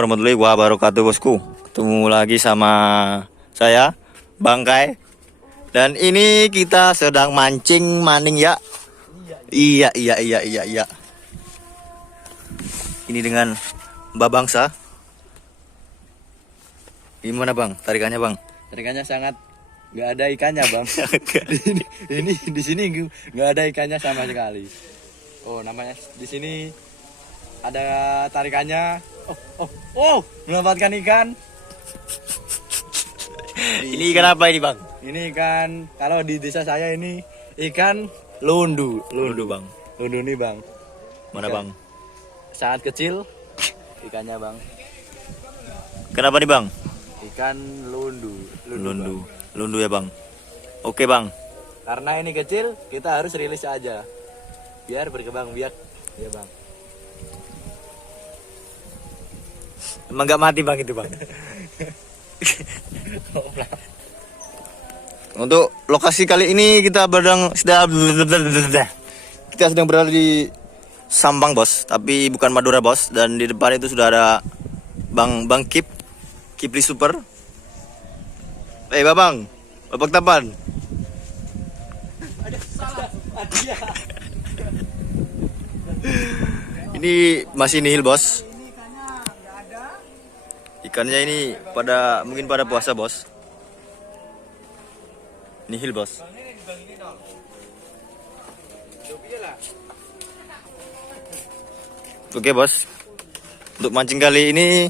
warahmatullahi wabarakatuh bosku. Ketemu lagi sama saya Bang Kai. Dan ini kita sedang mancing maning ya. Iya. Ini dengan Mbak Bangsa. Gimana Bang? Tarikannya Bang? Tarikannya sangat nggak ada ikannya Bang. ini di sini nggak ada ikannya sama sekali. Oh namanya di sini ada tarikannya. Oh mendapatkan ikan. Ini ikan apa ini Bang? Ini ikan, kalau di desa saya ini ikan lundu. Lundu Bang. Lundu nih Bang. Mana Ikan Bang? sangat kecil ikannya Bang. Kenapa nih Bang? Ikan lundu. Bang. Lundu ya Bang. Oke Bang. Karena ini kecil, kita harus rilis aja. Biar berkembang biak. Ya Bang. Emang nggak mati Bang itu Bang? Untuk lokasi kali ini kita sedang berada di Sampang bos, tapi bukan Madura bos. Dan di depan itu sudah ada Bang Kipli Super. Babang, babak tapan. Ini masih nihil bos. Ikannya ini mungkin pada puasa bos. Nihil bos. Oke bos. Untuk mancing kali ini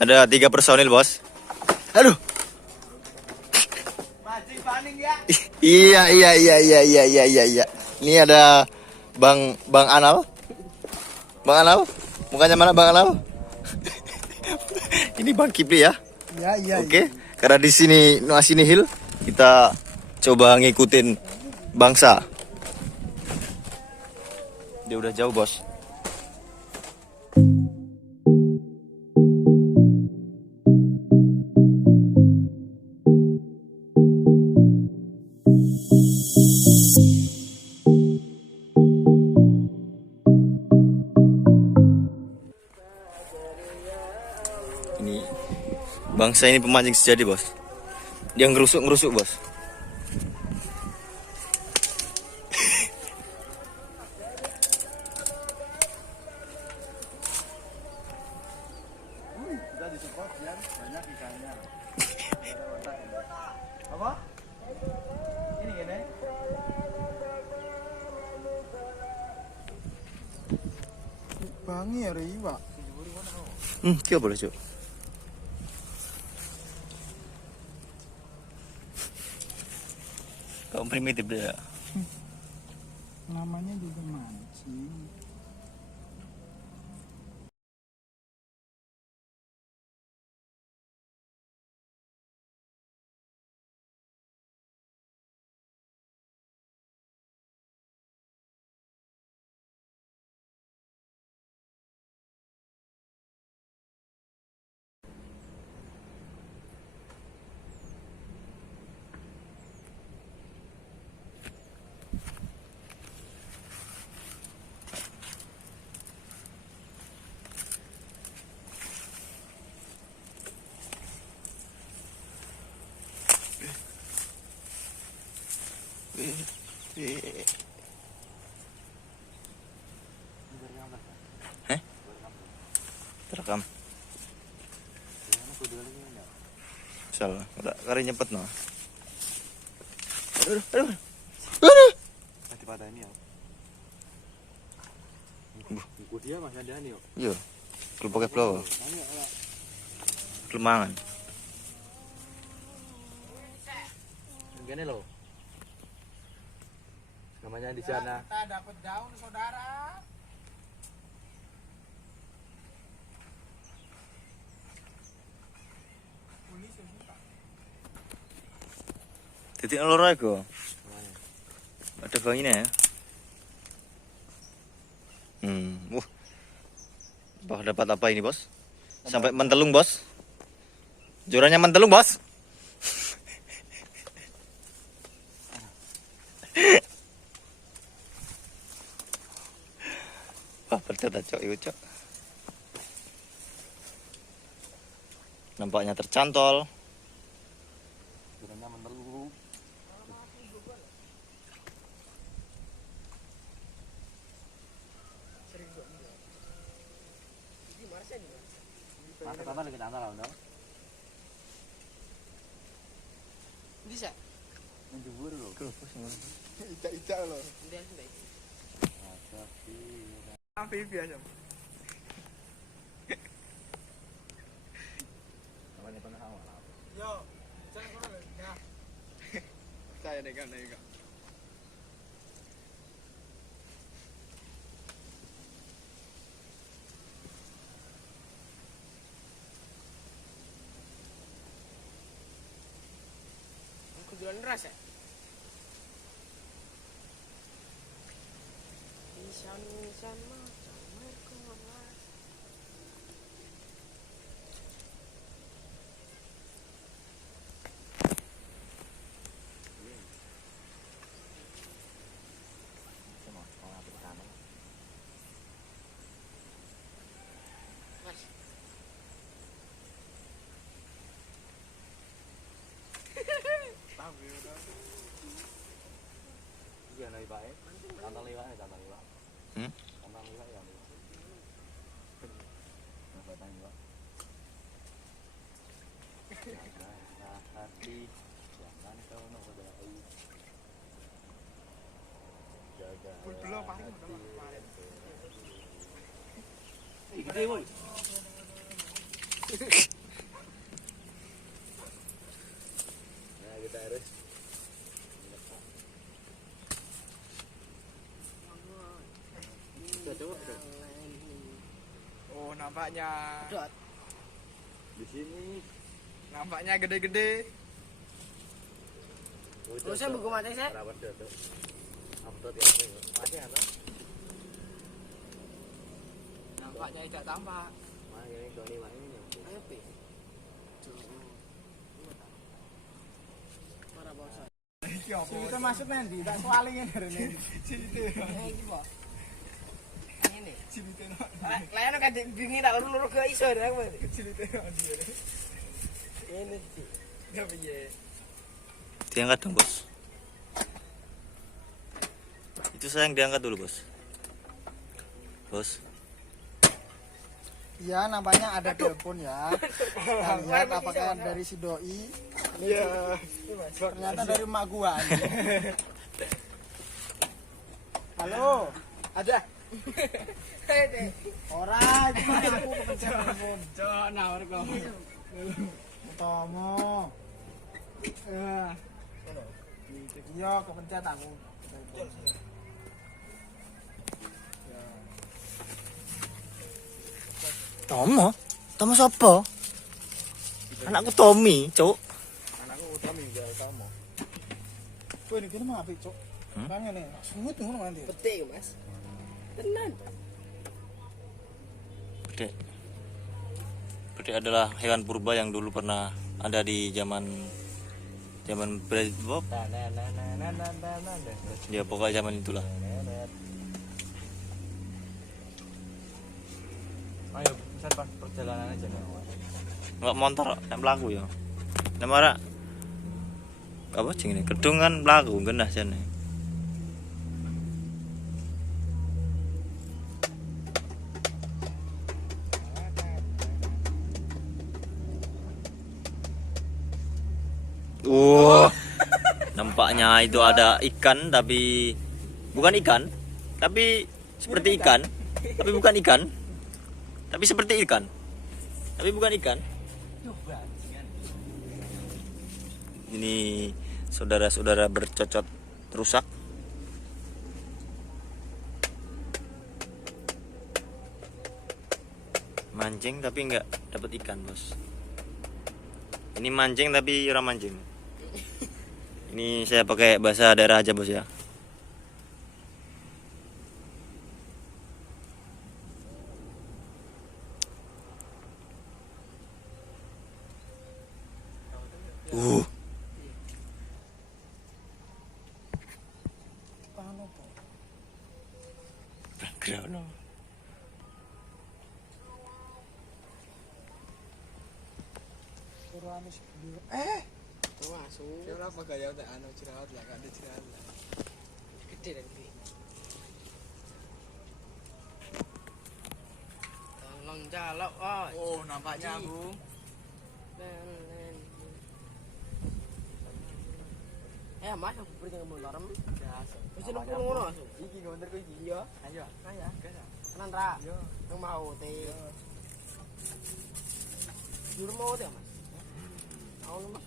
ada 3 personil bos. Aduh. Mancing paning ya. Iya. Ini ada Bang Anal. Bang Anal, mukanya mana Bang Anal? Ini Bang Kipli ya. Iya. Oke. Karena di sini masih nihil, kita coba ngikutin Bangsa. Dia udah jauh bos. Ini Bangsa ini pemancing sejati bos. Dia ngerusuk bos. Kita disupport biar banyak ikannya. Apa? Ini gini. Bangi ya riwa. Kira boleh cuk. Kau primitif dia. Namanya juga mancing. Terekam. Salah, tak kari nyepet no. Aduh. Mati patah ini ya. Buku dia masih ada nih yo. Iya. Kelupake blow. Kelemangan. Gini loh. Namanya di sana. Kita dapat daun saudara. Titik loro aku. Ada bang ini ya. Wah, dapat apa ini bos? Sampai mentelung bos. Jorannya mentelung bos. Wah, bercerita cok, itu cok. nampaknya tercantol. Kurangnya menelu. Masa tambah lagi tanda lah, dong. Bisa. Menjubur loh. Icak-icak loh. Amfibi aja. Namanya pernah awal. Yo, jangan kono ya. Saya nega. Kuduan ras ya? Nisan macam merkolas. Mas. Tahu ya. Iya, naik baik. Tanda lewat. Hmm? Tanda lewat ya. Apa tanya? Jaga hati, jangan kau nodai. Jaga. Belum paling udah kemarin. Gede boy. Nah, kita harus Oh, nampaknya di sini. nampaknya gede-gede. Terusnya buku mati saya. Rawat dulu. Upload ya. Masih ada. Nampaknya tidak tampak. Mana ini Doni mana ini? Ayo, Pi. Para bangsa. Cerita maksud nanti, tak soalnya ini rene. Cerita. Iki po. Ini. Cerita. Layan kan bingi tak luru ke iso aku. Cerita dia. Ini sih. Ya piye. Diangkat dong, Bos. Itu sayang diangkat dulu, Bos. Bos. Iya, nampaknya ada telepon ya. Kita lihat apakah dari si doi. Iya. Ternyata dari emak gua. Halo. Ada. Ora, itu kan aku kepencet telepon. Cok nawar kok. Tomo. Iya, kepencet aku. Tomo? Tomo siapa? Anakku Tommy, Cuk. Anakku utama juga kamu. Wah, ini kira mah apik, Cok. Tanya nih, sungut ngono nanti. Betik, Mas. Tenan. Bedek. Bedek adalah hewan purba yang dulu pernah ada di zaman Bob. Ya pokoknya zaman itulah. Ayo, bisa pas perjalanan aja nih. Nggak motor nek mlaku ya. Nek marak apa jenenge? Kedung kan mlaku genah jane. Nampaknya itu ada ikan tapi bukan ikan, tapi seperti ikan, tapi bukan ikan, tapi seperti ikan, tapi bukan ikan. Ini saudara-saudara bercocot rusak. Mancing tapi nggak dapat ikan, Bos. Ini mancing tapi ora mancing. Ini saya pakai bahasa daerah aja, Bos ya. Background. Tuh masuk. Ya apa gaya udah anu jerawat lah, gak ada jerawat lah. Gede nanti. Tolong jalok, oi. Oh, nampaknya Bu. Mas aku beri dengan mularem. Biasa. Wis nempel ngono, Mas. Iki gonder ku iki. Iya. Ayo. Ayo. Gas. Tenan ra? Yo. Yang mau teh. Juru mau teh, Mas. Mau lu, Mas.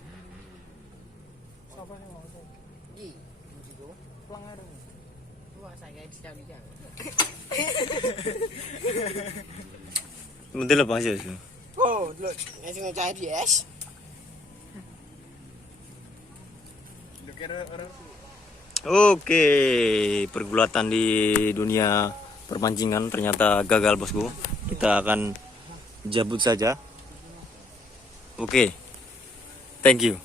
Siapa yang mau saya? Iki. Juru. Pelanggar. Wah, saya kayak sekali ya. Bentar lah Bang Sis. Oh, dulu. Ngasih ngecai di es. Lu kira orang Oke, pergulatan di dunia permancingan ternyata gagal bosku. Kita akan jabut saja. Oke, thank you.